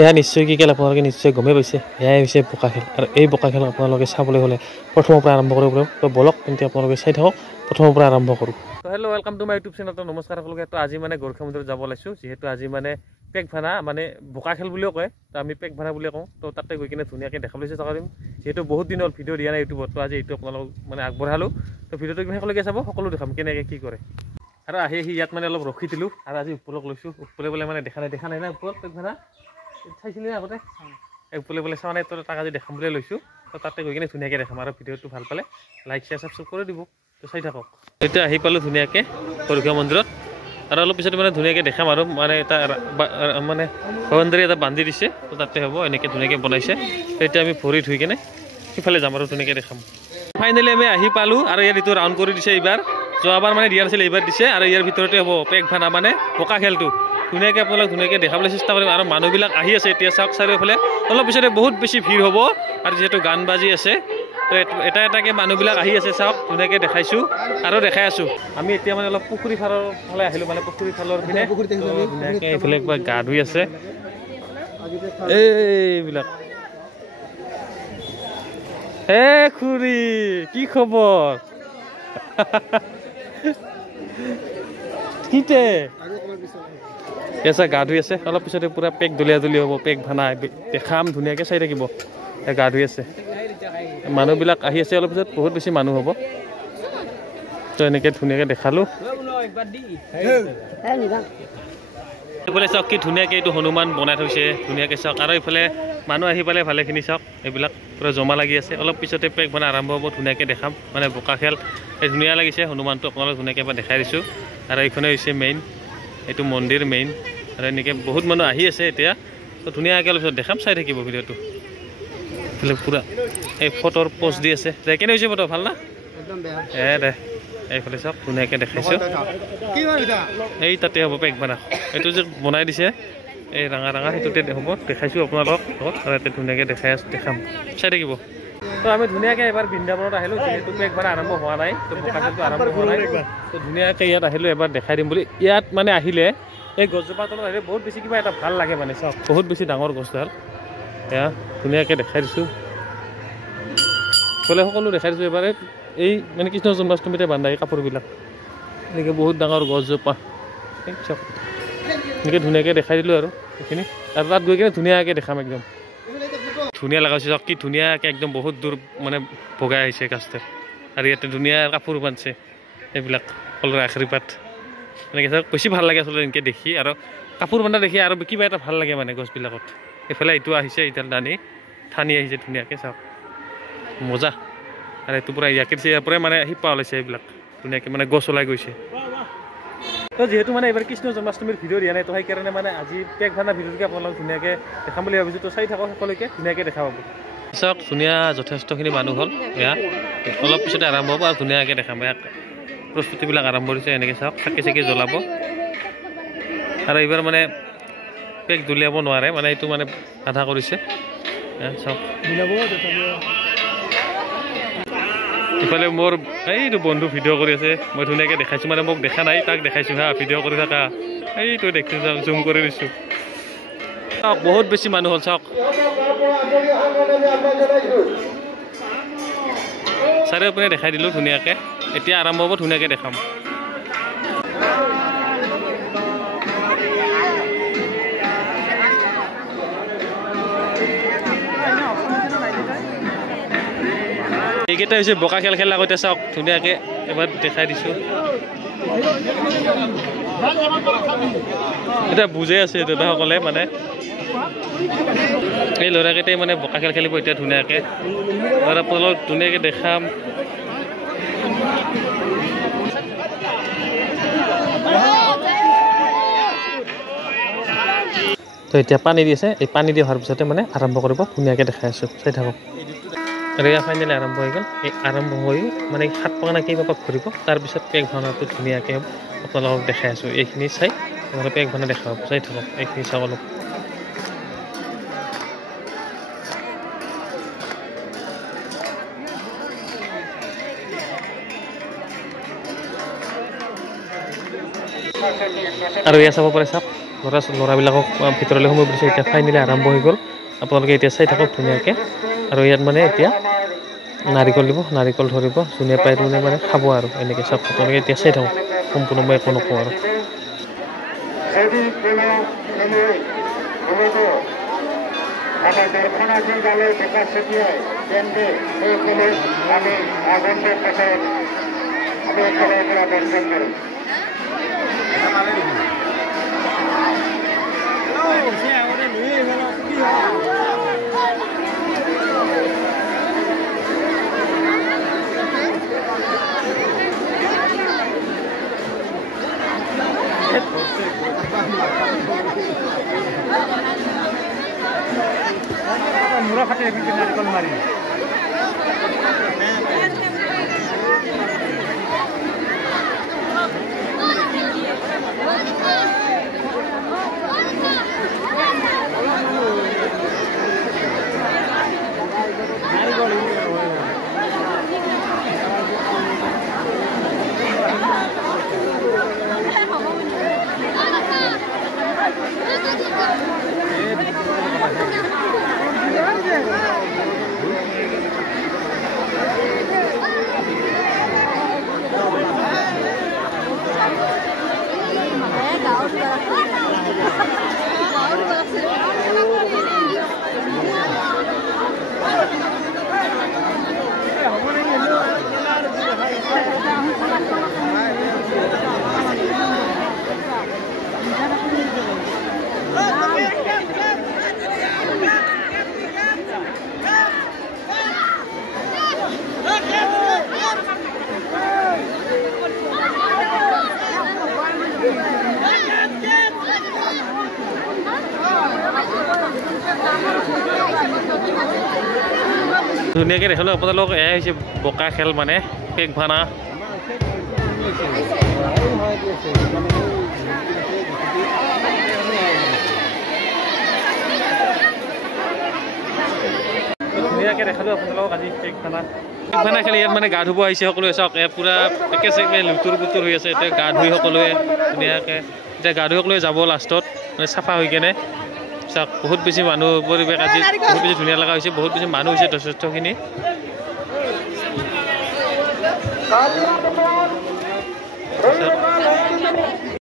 এয়া নিশ্চয় কি খেল আপোনালোকে নিশ্চয় গমেই পাইছে, এয়াই হৈছে বোকা খেল। আৰু এই বোকা খেল আপোনালোকে চাবলৈ হ'লে প্ৰথমৰ পৰা আৰম্ভ কৰিব লাগিব। তো বলক তেন্তে আপোনালোকে চাই থাকক, প্ৰথমৰ পৰা আৰম্ভ কৰোঁ। তো hello' welcome to my YouTube channel. নমস্কাৰ সকলোকে। তো আজি মানে গোৰখা মন্দিৰত যাব ওলাইছোঁ, যিহেতু আজি মানে পেক ভানা মানে বোকা খেল বুলিও কয়, তো আমি পেক ভানা বুলিয়ে কওঁ। তো তাতে গৈ কিনে ধুনীয়াকৈ দেখাবলৈ চেষ্টা কৰিম, যিহেতু বহুত দিন হ'ল ভিডিঅ' দিয়া নাই ইউটিউবত। তো আজি এইটো আপোনালোক মানে আগবঢ়ালোঁ। তো ভিডিঅ'টো সকলোকে চাব, সকলো দেখাম কেনেকৈ কি কৰে। আৰু আহি ইয়াত মানে অলপ ৰখি দিলোঁ, আৰু আজি ওপৰক লৈছোঁ। ওপৰলৈ বোলে মানে দেখা নাই না ওপৰত পেক ভানা চাইছিলোঁ আগতে, ওপৰলৈ বোলে চোৱা নাই। তো তাক আজি দেখাম বুলি লৈছোঁ। তো তাতে গৈ কিনে ধুনীয়াকৈ দেখাম, আৰু ভিডিঅ'টো ভাল পালে লাইক শ্বেয়াৰ ছাবস্ক্ৰাইব কৰি দিব। তো চাই থাকক। এতিয়া আহি পালোঁ ধুনীয়াকৈ গোৰখা মন্দিৰত, আৰু অলপ পিছত মানে ধুনীয়াকৈ দেখাম। আৰু মানে এটা মানে বাউণ্ডাৰী এটা বান্ধি দিছে, তো তাতে হ'ব এনেকৈ ধুনীয়াকৈ বনাইছে। তো এতিয়া আমি ভৰি ধুই কিনে সিফালে যাম আৰু ধুনীয়াকৈ দেখাম। ফাইনেলি আমি আহি পালোঁ, আৰু ইয়াত এইটো ৰাউণ্ড কৰি দিছে এইবাৰ। যোৱাবাৰ মানে দিয়া নাছিল, এইবাৰ দিছে। আৰু ইয়াৰ ভিতৰতে হ'ব পেক ভানা মানে বোকা খেলটো। ধুনীয়াকৈ আপোনালোক ধুনীয়াকৈ দেখাবলৈ চেষ্টা কৰিম। আৰু মানুহবিলাক আহি আছে এতিয়া, চাওক চাৰিওফালে। অলপ পিছতে বহুত বেছি ভিৰ হ'ব, আৰু যিহেতু গান বাজি আছে, তো এটা এটাকৈ মানুহবিলাক আহি আছে। চাওক ধুনীয়াকৈ দেখাইছোঁ আৰু দেখাই আছোঁ। আমি এতিয়া মানে অলপ পুখুৰী ফালৰ ফালে আহিলোঁ, মানে পুখুৰী ফালৰ পিনে ধুনীয়াকৈ এইফালে একবাৰ গা ধুই আছে এইবিলাক। হে খুৰী, কি খবৰ? কিতে এছা গা ধুই আছে। অলপ পিছতে পুৰা পেক দলিয়া হ'ব, পেক ভানা দেখাম, ধুনীয়াকৈ চাই থাকিব। গা ধুই আছে, মানুহবিলাক আহি আছে। অলপ পিছত বহুত বেছি মানুহ হ'ব। তো এনেকৈ ধুনীয়াকৈ দেখালোঁ। এইফালে চাওক কি ধুনীয়াকৈ এইটো হনুমান বনাই থৈছে, ধুনীয়াকৈ চাওক। আৰু এইফালে মানুহ আহি পালে ভালেখিনি, চাওক এইবিলাক পূৰা জমা লাগি আছে। অলপ পিছতে পেক ভানা আৰম্ভ হ'ব, ধুনীয়াকৈ দেখাম মানে বোকা খেল। এই ধুনীয়া লাগিছে হনুমানটো, আপোনালোক ধুনীয়াকৈ এবাৰ দেখাই দিছোঁ। আৰু এইখনে হৈছে মেইন, এইটো মন্দিৰ মেইন। আৰু এনেকৈ বহুত মানুহ আহি আছে এতিয়া। তো ধুনীয়াকৈ অলপ পিছত দেখাম, চাই থাকিব ভিডিঅ'টো। এইফালে পূৰা এই ফটোৰ প'ষ্ট দি আছে। কেনে হৈছে ফটো, ভাল না? দে এইফালে চাওক ধুনীয়াকৈ দেখাইছোঁ। এই তাতে হ'ব পেক ভানা, এইটো যে বনাই দিছে এই ৰঙা সেইটোতে হ'ব, দেখাইছোঁ আপোনালোকক। আৰু ইয়াতে ধুনীয়াকৈ দেখাম, চাই থাকিব। তো আমি ধুনীয়াকৈ এবাৰ বৃন্দাবনত আহিলোঁ, যিহেতু পেক ভানা আৰম্ভ হোৱা নাই। তো বোকা খেলটো আৰম্ভ হোৱা নাই। তো ধুনীয়াকৈ ইয়াত আহিলোঁ, এবাৰ দেখাই দিম বুলি। ইয়াত মানে আহিলে এই গছজোপা তলত আহিলে বহুত বেছি কিবা এটা ভাল লাগে মানে। চাওক বহুত বেছি ডাঙৰ গছডাল, এয়া ধুনীয়াকৈ দেখাই দিছোঁ। বোলে সকলো দেখাই দিছোঁ এবাৰে। এই মানে কৃষ্ণ জন্মাষ্টমীতে বান্ধা এই কাপোৰবিলাক, এনেকৈ বহুত ডাঙৰ গছজোপা চাওক। এনেকৈ ধুনীয়াকৈ দেখাই দিলোঁ আৰু এইখিনি। আৰু তাত গৈ কিনে ধুনীয়াকৈ দেখাম, একদম ধুনীয়া লগাইছে। চাওক কি ধুনীয়াকৈ একদম বহুত দূৰ মানে বগাই আহিছে গাছটো। আৰু ইয়াতে ধুনীয়া কাপোৰ বান্ধছে, এইবিলাক কলৰ আশীৰ্বাদ। এনেকৈ চাওক বেছি ভাল লাগে আচলতে এনেকৈ দেখি, আৰু কাপোৰ বান্ধা দেখি আৰু কিবা এটা ভাল লাগে মানে গছবিলাকত। এইফালে এইটো আহিছে, এইডাল ঠানি আহিছে ধুনীয়াকৈ, চাওক মজা। আৰু এইটো পূৰা ইয়াকে দিছে, ইয়াৰ পৰাই মানে শিপা ওলাইছে এইবিলাক, ধুনীয়াকৈ মানে গছ ওলাই গৈছে। তো যিহেতু মানে এইবাৰ কৃষ্ণ জন্মাষ্টমীৰ ভিডিঅ' দিয়া নাই, তো সেইকাৰণে মানে আজি পেক ভানা ভিডিঅ'টোকে আপোনালোক ধুনীয়াকৈ দেখাম বুলি ভাবিছোঁ। তো চাই থাকক, সকলোকে ধুনীয়াকৈ দেখা পাব। চাওক ধুনীয়া যথেষ্টখিনি মানুহ হ'ল। এয়া অলপ পিছতে আৰম্ভ হ'ব, আৰু ধুনীয়াকৈ দেখাম। ইয়াক প্ৰস্তুতিবিলাক আৰম্ভ কৰিছে, এনেকৈ চাওক চাকি জ্বলাব। আৰু এইবাৰ মানে পেক দলিয়াব নোৱাৰে, মানে এইটো মানে বাধা কৰিছে। চাওক ইফালে মোৰ এইটো বন্ধু ভিডিঅ' কৰি আছে, মই ধুনীয়াকৈ দেখাইছোঁ। মানে মোক দেখা নাই, তাক দেখাইছোঁ হা, ভিডিঅ' কৰি থাকা। এইটো দেখিছোঁ, চাওক জুম কৰি দিছোঁ। চাওক বহুত বেছি মানুহ হ'ল, চাওক চাৰিওপিনে দেখাই দিলোঁ ধুনীয়াকৈ। এতিয়া আৰম্ভ হ'ব, ধুনীয়াকৈ দেখাম। এইকেইটা হৈছে বোকা খেল খেলা আগতে, চাওক ধুনীয়াকৈ এবাৰ দেখাই দিছোঁ। এতিয়া বুজাই আছে দাদাসকলে, মানে এই ল'ৰাকেইটাই মানে বোকা খেল খেলিব এতিয়া ধুনীয়াকৈ। আৰু আপোনালোক ধুনীয়াকৈ দেখাম। তো এতিয়া পানী দি আছে, এই পানী দি হোৱাৰ পিছতে মানে আৰম্ভ কৰিব, ধুনীয়াকৈ দেখাই আছোঁ, চাই থাকক। আৰু এয়া ফাইনেলি আৰম্ভ হৈ গ'ল। এই আৰম্ভ হৈ মানে 7 পাক নে কেইবা পাক ঘূৰিব, তাৰপিছত পেক ভানাটো ধুনীয়াকৈ আপোনালোকক দেখাই আছোঁ। এইখিনি চাই আপোনালোকে পেক ভানা দেখা পাব, চাই থাকক। এইখিনি চাওক অলপ। আৰু এয়া চাব পাৰে, চাওক ল'ৰাবিলাকক ভিতৰলৈ সোমাই পৰিছে এতিয়া ফাইনেলি আৰম্ভ হৈ গ'ল আপোনালোকে এতিয়া চাই থাকক ধুনীয়াকৈ আৰু ইয়াত মানে এতিয়া নাৰিকল দিব নাৰিকল ধৰিব যোনে পায় যোনে মানে খাব আৰু এনেকৈ চাওক আপোনালোকে এতিয়া চাই থাকক সম্পূৰ্ণ মই একো নকওঁ আৰু মুৰা ফাটে নাৰিকল মাৰি ধুনীয়াকৈ দেখালোঁ আপোনালোক এয়াই হৈছে বোকা খেল মানে পেক ভানা ধুনীয়াকৈ দেখালোঁ আপোনালোকক আজি পেক ভানা খেলি ইয়াত মানে গা ধুব আহিছে সকলোৱে চাওক পূৰা পেকে চেকে লুতুৰ পুতুৰ হৈ আছে এতিয়া গা ধুই সকলোৱে ধুনীয়াকৈ এতিয়া গা ধুই সকলোৱে যাব লাষ্টত মানে চাফা হৈ কেনে চাওক বহুত বেছি মানুহ পৰিৱেশ আজি বহুত বেছি ধুনীয়া লগা হৈছে বহুত বেছি মানুহ হৈছে যথেষ্টখিনি চাওক